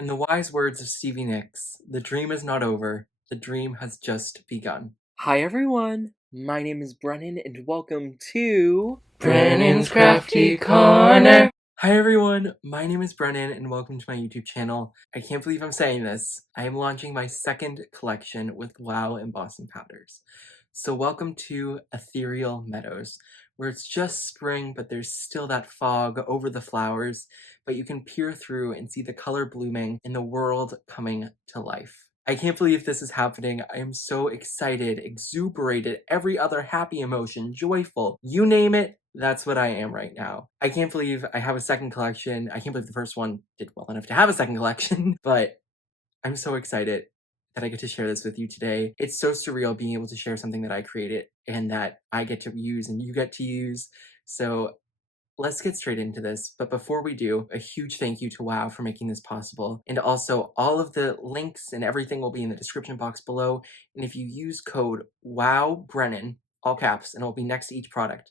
In the wise words of Stevie Nicks, the dream is not over, the dream has just begun. Hi everyone, my name is Brennan and welcome to Brennan's Crafty Corner. Hi everyone, my name is Brennan and welcome to my YouTube channel. I can't believe I'm saying this. I am launching my second collection with WOW embossing powders. So welcome to Ethereal Meadows, where it's just spring but there's still that fog over the flowers, but you can peer through and see the color blooming and the world coming to life. I can't believe this is happening. I am so excited, exuberated, every other happy emotion, joyful, you name it, that's what I am right now. I can't believe I have a second collection. I can't believe the first one did well enough to have a second collection, but I'm so excited that I get to share this with you today. It's so surreal being able to share something that I created and that I get to use and you get to use. So let's get straight into this, but before we do, a huge thank you to WOW for making this possible, and also all of the links and everything will be in the description box below, and if you use code WOWBRENNAN, all caps, and it'll be next to each product,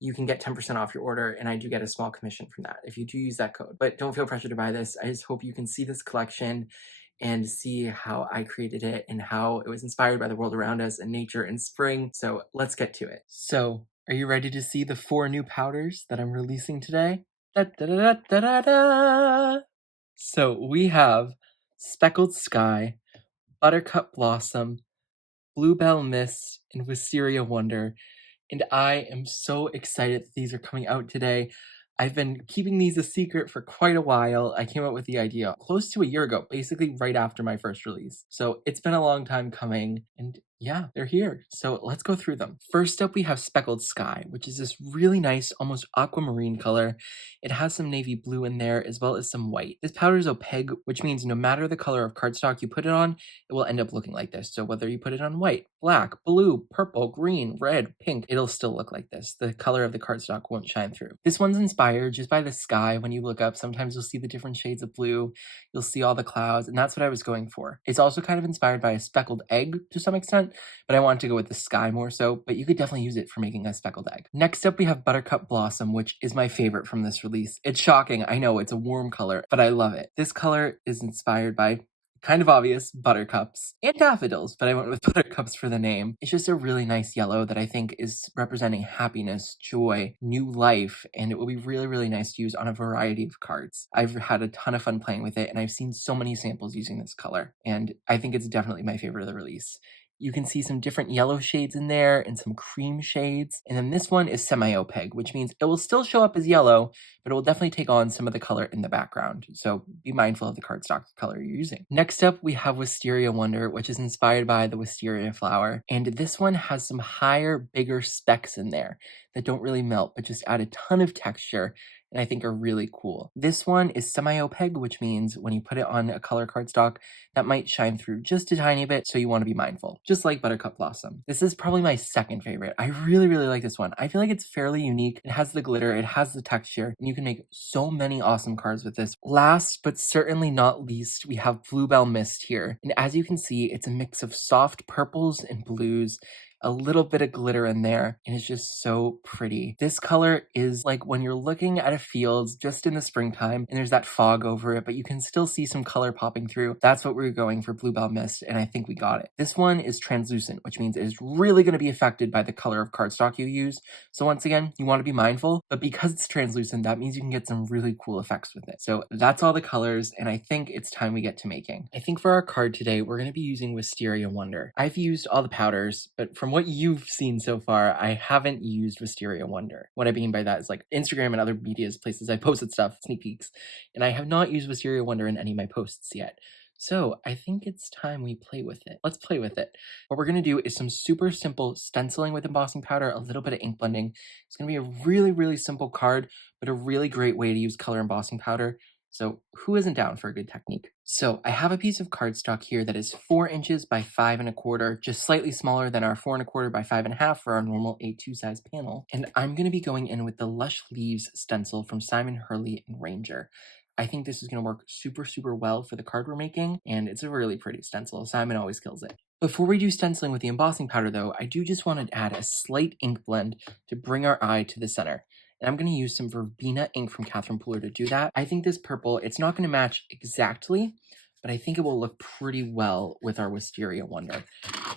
you can get 10% off your order, and I do get a small commission from that if you do use that code. But don't feel pressured to buy this. I just hope you can see this collection and see how I created it and how it was inspired by the world around us and nature and spring. So let's get to it. So, are you ready to see the 4 new powders that I'm releasing today? Da, da, da, da, da, da. So we have Speckled Sky, Buttercup Blossom, Bluebell Mist, and Wisteria Wonder. And I am so excited that these are coming out today. I've been keeping these a secret for quite a while. I came up with the idea close to a year ago, basically right after my first release. So it's been a long time coming, and yeah, they're here. So let's go through them. First up, we have Speckled Sky, which is this really nice, almost aquamarine color. It has some navy blue in there, as well as some white. This powder is opaque, which means no matter the color of cardstock you put it on, it will end up looking like this. So whether you put it on white, black, blue, purple, green, red, pink, it'll still look like this. The color of the cardstock won't shine through. This one's inspired just by the sky. When you look up, sometimes you'll see the different shades of blue, you'll see all the clouds, and that's what I was going for. It's also kind of inspired by a speckled egg to some extent, but I wanted to go with the sky more so, but you could definitely use it for making a speckled egg. Next up, we have Buttercup Blossom, which is my favorite from this release. It's shocking, I know, it's a warm color, but I love it. This color is inspired by, kind of obvious, buttercups and daffodils, but I went with buttercups for the name. It's just a really nice yellow that I think is representing happiness, joy, new life, and it will be really, really nice to use on a variety of cards. I've had a ton of fun playing with it, and I've seen so many samples using this color, and I think it's definitely my favorite of the release. You can see some different yellow shades in there and some cream shades. And then this one is semi-opaque, which means it will still show up as yellow, but it will definitely take on some of the color in the background. So be mindful of the cardstock color you're using. Next up, we have Wisteria Wonder, which is inspired by the wisteria flower. And this one has some higher, bigger specks in there that don't really melt, but just add a ton of texture and I think are really cool. This one is semi-opaque, which means when you put it on a color cardstock, that might shine through just a tiny bit, so you want to be mindful, just like Buttercup Blossom. This is probably my second favorite. I really, really like this one. I feel like it's fairly unique. It has the glitter, it has the texture, and you can make so many awesome cards with this. Last, but certainly not least, we have Bluebell Mist here. And as you can see, it's a mix of soft purples and blues, a little bit of glitter in there, and it's just so pretty. This color is like when you're looking at a field just in the springtime and there's that fog over it, but you can still see some color popping through. That's what we were going for Bluebell Mist, and I think we got it. This one is translucent, which means it is really going to be affected by the color of cardstock you use. So once again, you want to be mindful, but because it's translucent, that means you can get some really cool effects with it. So that's all the colors, and I think it's time we get to making. I think for our card today, we're going to be using Wisteria Wonder. I've used all the powders, but from what you've seen so far, I haven't used Wisteria Wonder. What I mean by that is like Instagram and other medias places I posted stuff, sneak peeks, and I have not used Wisteria Wonder in any of my posts yet. So I think it's time we play with it. Let's play with it. What we're going to do is some super simple stenciling with embossing powder, a little bit of ink blending. It's going to be a really, really simple card, but a really great way to use color embossing powder. So who isn't down for a good technique? So I have a piece of cardstock here that is 4 inches by 5 1/4, just slightly smaller than our 4 1/4 by 5 1/2 for our normal A2 size panel. And I'm going to be going in with the Lush Leaves stencil from Simon Hurley and Ranger. I think this is going to work super, super well for the card we're making, and it's a really pretty stencil. Simon always kills it. Before we do stenciling with the embossing powder though, I do just want to add a slight ink blend to bring our eye to the center. And I'm going to use some verbena ink from Catherine Pooler to do that. I think this purple, it's not going to match exactly, but I think it will look pretty well with our Wisteria Wonder.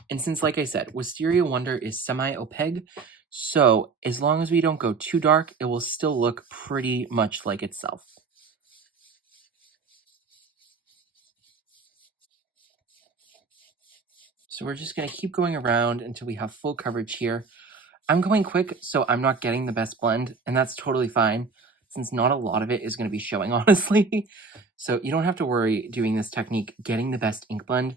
And since, like I said, Wisteria Wonder is semi-opaque, so as long as we don't go too dark, it will still look pretty much like itself. So we're just going to keep going around until we have full coverage here. I'm going quick, so I'm not getting the best blend, and that's totally fine, since not a lot of it is going to be showing, honestly. So you don't have to worry doing this technique, getting the best ink blend.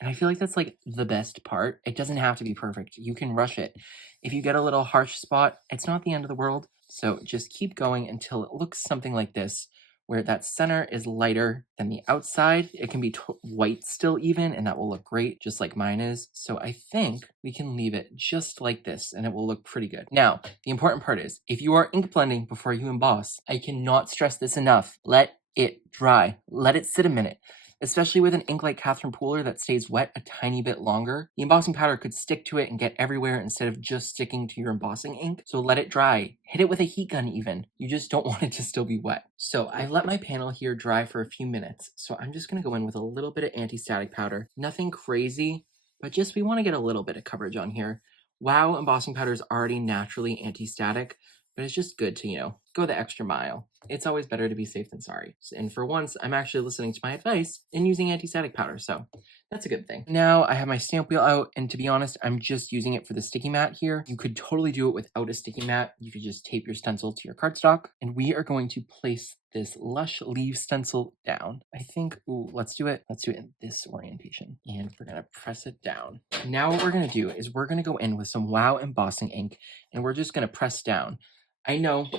And I feel like that's like the best part. It doesn't have to be perfect. You can rush it. If you get a little harsh spot, it's not the end of the world. So just keep going until it looks something like this, where that center is lighter than the outside. It can be white still even, and that will look great, just like mine is. So I think we can leave it just like this, and it will look pretty good. Now, the important part is, if you are ink blending before you emboss, I cannot stress this enough. Let it dry. Let it sit a minute. Especially with an ink like Catherine Pooler that stays wet a tiny bit longer, the embossing powder could stick to it and get everywhere instead of just sticking to your embossing ink. So let it dry. Hit it with a heat gun even. You just don't want it to still be wet. So I've let my panel here dry for a few minutes. So I'm just going to go in with a little bit of anti-static powder. Nothing crazy, but just we want to get a little bit of coverage on here. Wow, embossing powder is already naturally anti-static, but it's just good to, you know, go the extra mile. It's always better to be safe than sorry. And for once, I'm actually listening to my advice and using anti-static powder, so that's a good thing. Now I have my stamp wheel out, and to be honest, I'm just using it for the sticky mat here. You could totally do it without a sticky mat. You could just tape your stencil to your cardstock, and we are going to place this Lush Leaf stencil down. I think, ooh, let's do it in this orientation, and we're gonna press it down. Now what we're gonna do is we're gonna go in with some Wow embossing ink, and we're just gonna press down. I know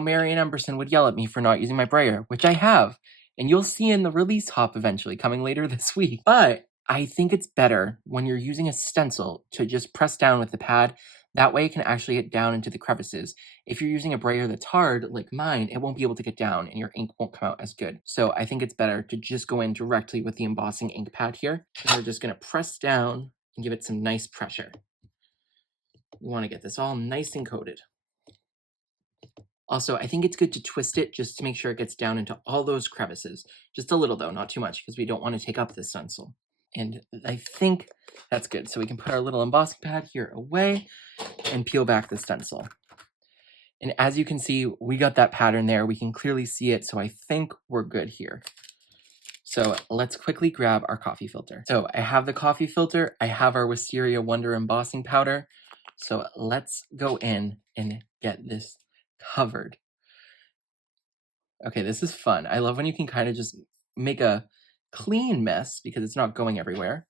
Marian Emberson would yell at me for not using my brayer, which I have, and you'll see in the release hop eventually coming later this week. But I think it's better when you're using a stencil to just press down with the pad. That way it can actually get down into the crevices. If you're using a brayer that's hard, like mine, it won't be able to get down and your ink won't come out as good. So I think it's better to just go in directly with the embossing ink pad here. And we're just gonna press down and give it some nice pressure. We wanna get this all nice and coated. Also, I think it's good to twist it just to make sure it gets down into all those crevices. Just a little though, not too much, because we don't want to take up this stencil. And I think that's good. So we can put our little embossing pad here away and peel back the stencil. And as you can see, we got that pattern there. We can clearly see it, so I think we're good here. So let's quickly grab our coffee filter. So I have the coffee filter. I have our Wisteria Wonder embossing powder. So let's go in and get this covered. Okay, this is fun. I love when you can kind of just make a clean mess because it's not going everywhere.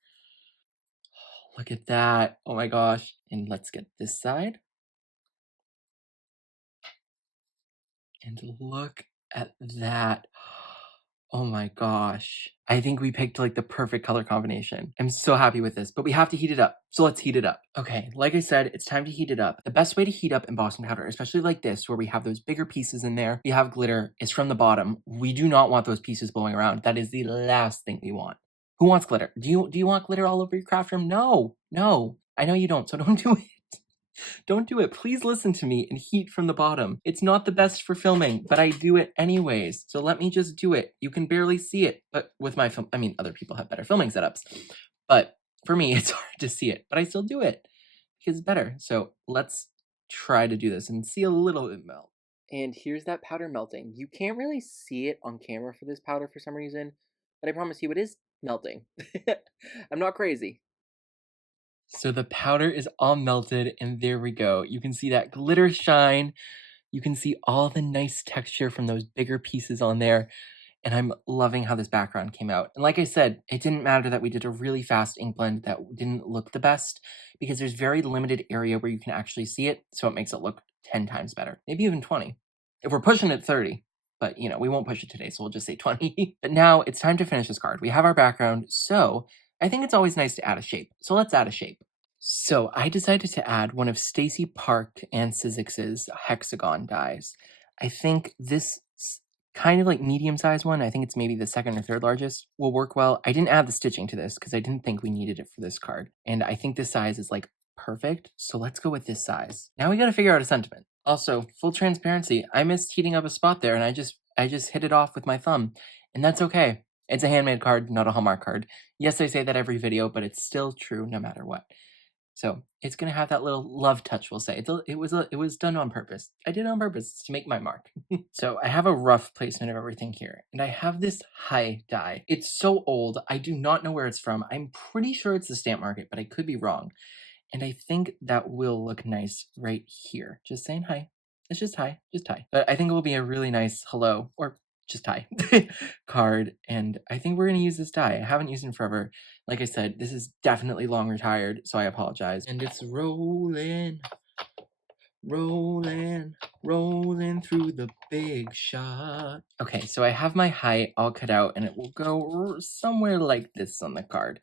Oh, look at that. Oh my gosh. And let's get this side. And look at that. Oh my gosh. I think we picked like the perfect color combination. I'm so happy with this, but we have to heat it up. So let's heat it up. Okay, like I said, it's time to heat it up. The best way to heat up embossing powder, especially like this, where we have those bigger pieces in there, we have glitter, is from the bottom. We do not want those pieces blowing around. That is the last thing we want. Who wants glitter? Do you want glitter all over your craft room? No. I know you don't, so don't do it. Don't do it. Please listen to me and heat from the bottom. It's not the best for filming, but I do it anyways. So let me just do it. You can barely see it, but with my film, I mean, other people have better filming setups, but for me, it's hard to see it, but I still do it because it's better. So let's try to do this and see a little bit melt. And here's that powder melting. You can't really see it on camera for this powder for some reason, but I promise you it is melting. I'm not crazy. So the powder is all melted, and there we go. You can see that glitter shine. You can see all the nice texture from those bigger pieces on there, and I'm loving how this background came out. And like I said, it didn't matter that we did a really fast ink blend that didn't look the best, because there's very limited area where you can actually see it, so it makes it look 10 times better, maybe even 20. If we're pushing it 30, but you know, we won't push it today, so we'll just say 20. But now it's time to finish this card. We have our background, so I think it's always nice to add a shape. So let's add a shape. So I decided to add one of Stacy Park and Sizzix's hexagon dies. I think this kind of like medium-sized one, I think it's maybe the second or third largest, will work well. I didn't add the stitching to this because I didn't think we needed it for this card. And I think this size is like perfect. So let's go with this size. Now we got to figure out a sentiment. Also, full transparency, I missed heating up a spot there and I just hit it off with my thumb. And that's okay. It's a handmade card, not a Hallmark card. Yes, I say that every video, but it's still true no matter what. So it's gonna have that little love touch, we'll say. It was done on purpose. I did it on purpose to make my mark. So I have a rough placement of everything here, and I have this high die. It's so old, I do not know where it's from. I'm pretty sure it's the stamp market, but I could be wrong. And I think that will look nice right here. Just saying hi. It's just hi, just hi. But I think it will be a really nice hello, or just hi, card. And I think we're gonna use this die. I haven't used it in forever. Like I said, this is definitely long retired, so I apologize. And it's rolling, rolling, rolling through the big shot. Okay, so I have my height all cut out, and it will go somewhere like this on the card.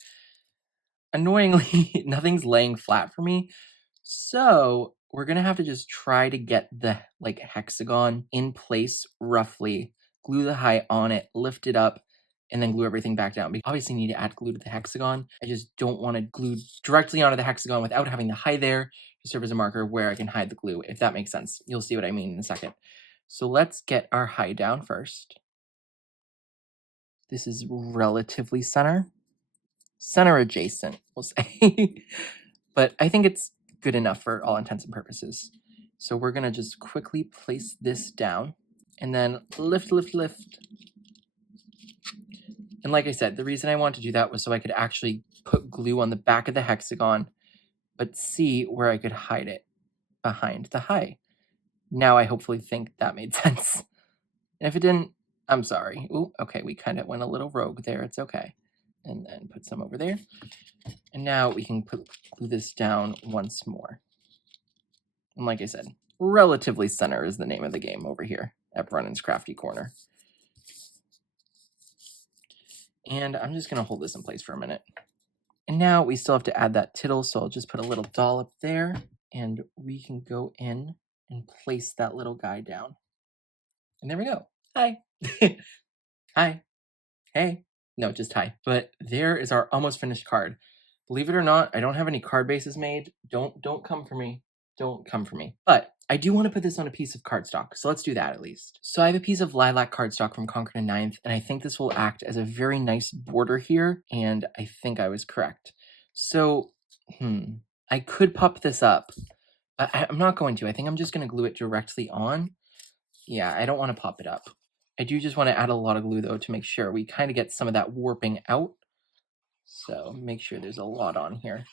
Annoyingly, nothing's laying flat for me, so we're gonna have to just try to get the like hexagon in place roughly, glue the height on it, lift it up, and then glue everything back down. We obviously need to add glue to the hexagon. I just don't want to glue directly onto the hexagon without having the height there to serve as a marker where I can hide the glue, if that makes sense. You'll see what I mean in a second. So let's get our height down first. This is relatively center adjacent, we'll say. But I think it's good enough for all intents and purposes. So we're gonna just quickly place this down and then lift, lift, lift. And like I said, the reason I wanted to do that was so I could actually put glue on the back of the hexagon, but see where I could hide it behind the high. Now I hopefully think that made sense. And if it didn't, I'm sorry. Ooh, okay, we kind of went a little rogue there. It's okay. And then put some over there. And now we can glue this down once more. And like I said, relatively center is the name of the game over here at Brennan's Crafty Corner. And I'm just going to hold this in place for a minute. And now we still have to add that tittle, so I'll just put a little dollop there, and we can go in and place that little guy down. And there we go. Hi. Hi. Hey. No, just hi. But there is our almost finished card. Believe it or not, I don't have any card bases made. Don't come for me. Don't come for me. But I do want to put this on a piece of cardstock, so let's do that at least. So I have a piece of lilac cardstock from Concord and Ninth, and I think this will act as a very nice border here, and I think I was correct. So, I could pop this up, but I'm not going to. I think I'm just going to glue it directly on. Yeah, I don't want to pop it up. I do just want to add a lot of glue, though, to make sure we kind of get some of that warping out. So make sure there's a lot on here.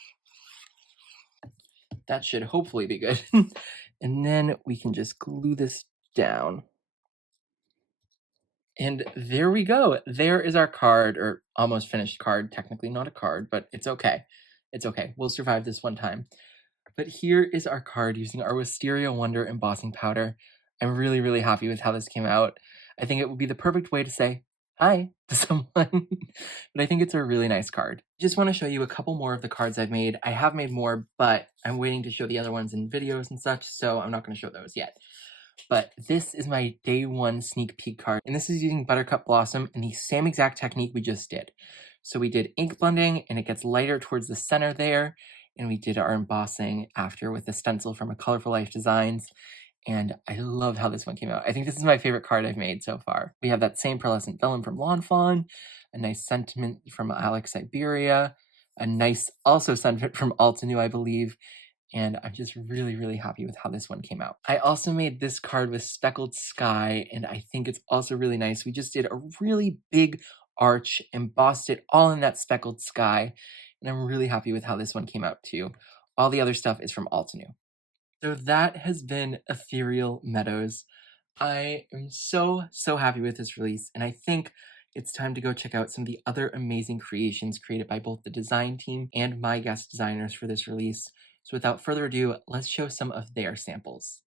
That should hopefully be good. And then we can just glue this down. And there we go. There is our card, or almost finished card. Technically not a card, but it's okay. It's okay. We'll survive this one time. But here is our card using our Wisteria Wonder embossing powder. I'm really, really happy with how this came out. I think it would be the perfect way to say hi to someone. But I think it's a really nice card. Just want to show you a couple more of the cards I've made. I have made more, but I'm waiting to show the other ones in videos and such, so I'm not going to show those yet. But this is my day one sneak peek card, and this is using Buttercup Blossom and the same exact technique we just did. So we did ink blending, and it gets lighter towards the center there, and we did our embossing after with the stencil from a Colorful Life Designs, and I love how this one came out. I think this is my favorite card I've made so far. We have that same pearlescent vellum from Lawn Fawn, a nice sentiment from Alex Siberia, a nice also sentiment from Altenew, I believe, and I'm just really, really happy with how this one came out. I also made this card with Speckled Sky, and I think it's also really nice. We just did a really big arch, embossed it all in that speckled sky, and I'm really happy with how this one came out too. All the other stuff is from Altenew. So that has been Ethereal Meadows. I am so happy with this release, and I think it's time to go check out some of the other amazing creations created by both the design team and my guest designers for this release. So without further ado, let's show some of their samples.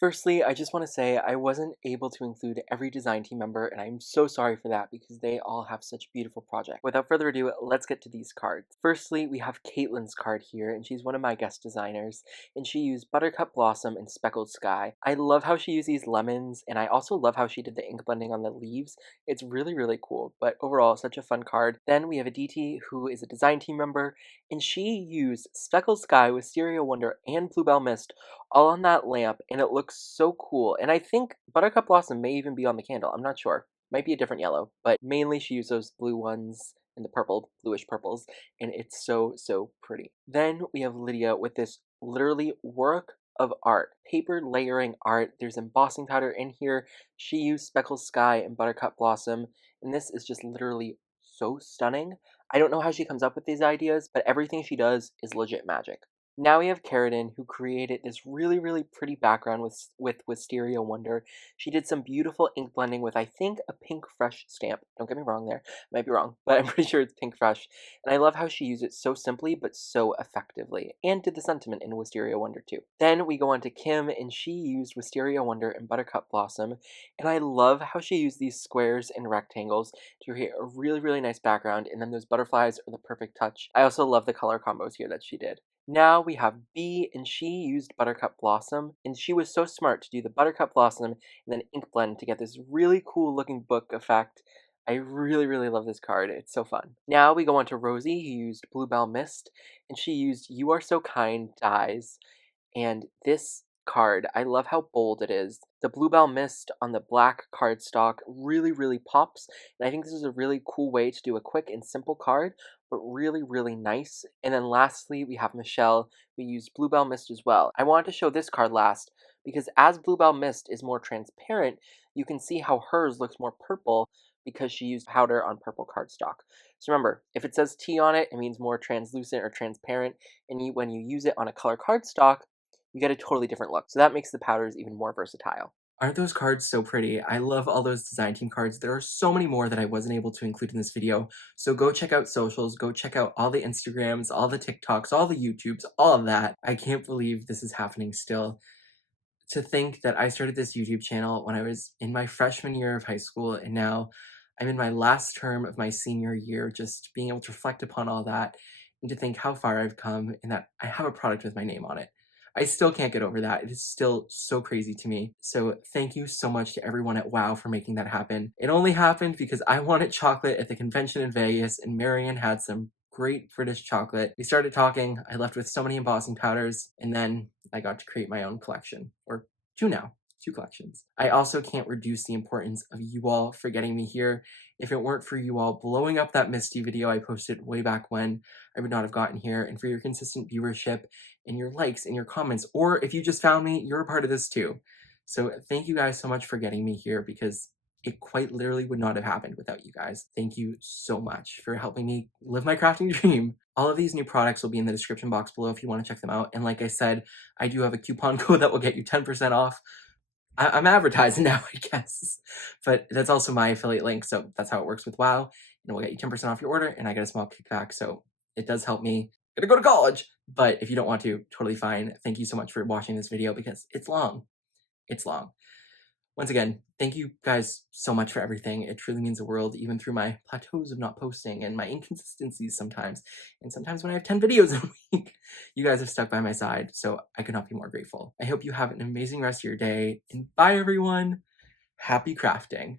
Firstly, I just want to say I wasn't able to include every design team member, and I'm so sorry for that because they all have such beautiful projects. Without further ado, let's get to these cards. Firstly, we have Caitlin's card here, and she's one of my guest designers, and she used Buttercup Blossom and Speckled Sky. I love how she used these lemons, and I also love how she did the ink blending on the leaves. It's really, really cool, but overall, such a fun card. Then we have Aditi, who is a design team member, and she used Speckled Sky, Wisteria Wonder, and Bluebell Mist all on that lamp, and it looked looks so cool. And I think Buttercup Blossom may even be on the candle. I'm not sure. Might be a different yellow, but mainly she used those blue ones and the purple, bluish purples, and it's so, so pretty. Then we have Lydia with this literally work of art, paper layering art. There's embossing powder in here. She used Speckled Sky and Buttercup Blossom, and this is just literally so stunning. I don't know how she comes up with these ideas, but everything she does is legit magic. Now we have Carradine, who created this really, really pretty background with Wisteria Wonder. She did some beautiful ink blending with, I think, a Pink Fresh stamp. Don't get me wrong there. I might be wrong, but I'm pretty sure it's Pink Fresh. And I love how she used it so simply, but so effectively. And did the sentiment in Wisteria Wonder, too. Then we go on to Kim, and she used Wisteria Wonder and Buttercup Blossom. And I love how she used these squares and rectangles to create a really, really nice background. And then those butterflies are the perfect touch. I also love the color combos here that she did. Now we have B, and she used Buttercup Blossom, and she was so smart to do the Buttercup Blossom and then ink blend to get this really cool looking book effect. I really, really love this card. It's so fun. Now we go on to Rosie, who used Bluebell Mist, and she used You Are So Kind dies. And this card, I love how bold it is. The Bluebell Mist on the black cardstock really, really pops. And I think this is a really cool way to do a quick and simple card, but really, really nice. And then lastly, we have Michelle, who used Bluebell Mist as well. I wanted to show this card last because as Bluebell Mist is more transparent, you can see how hers looks more purple because she used powder on purple cardstock. So remember, if it says T on it, it means more translucent or transparent. And when you use it on a color cardstock, you get a totally different look. So that makes the powders even more versatile. Aren't those cards so pretty? I love all those design team cards. There are so many more that I wasn't able to include in this video. So go check out socials, go check out all the Instagrams, all the TikToks, all the YouTubes, all of that. I can't believe this is happening still. To think that I started this YouTube channel when I was in my freshman year of high school, and now I'm in my last term of my senior year, just being able to reflect upon all that and to think how far I've come and that I have a product with my name on it. I still can't get over that. It is still so crazy to me. So thank you so much to everyone at WoW for making that happen. It only happened because I wanted chocolate at the convention in Vegas and Marion had some great British chocolate. We started talking, I left with so many embossing powders, and then I got to create my own collection, or two now. 2 collections. I also can't reduce the importance of you all for getting me here. If it weren't for you all blowing up that Misty video I posted way back when, I would not have gotten here, and for your consistent viewership and your likes and your comments, or if you just found me, you're a part of this too. So thank you guys so much for getting me here because it quite literally would not have happened without you guys. Thank you so much for helping me live my crafting dream. All of these new products will be in the description box below if you want to check them out. And like I said, I do have a coupon code that will get you 10% off. I'm advertising now, I guess, but that's also my affiliate link, so that's how it works with WoW, and it will get you 10% off your order, and I get a small kickback, so it does help me get to go to college, but if you don't want to, totally fine. Thank you so much for watching this video because it's long. It's long. Once again, thank you guys so much for everything. It truly means the world, even through my plateaus of not posting and my inconsistencies sometimes. And sometimes when I have 10 videos a week, you guys have stuck by my side, so I could not be more grateful. I hope you have an amazing rest of your day, and bye everyone! Happy crafting!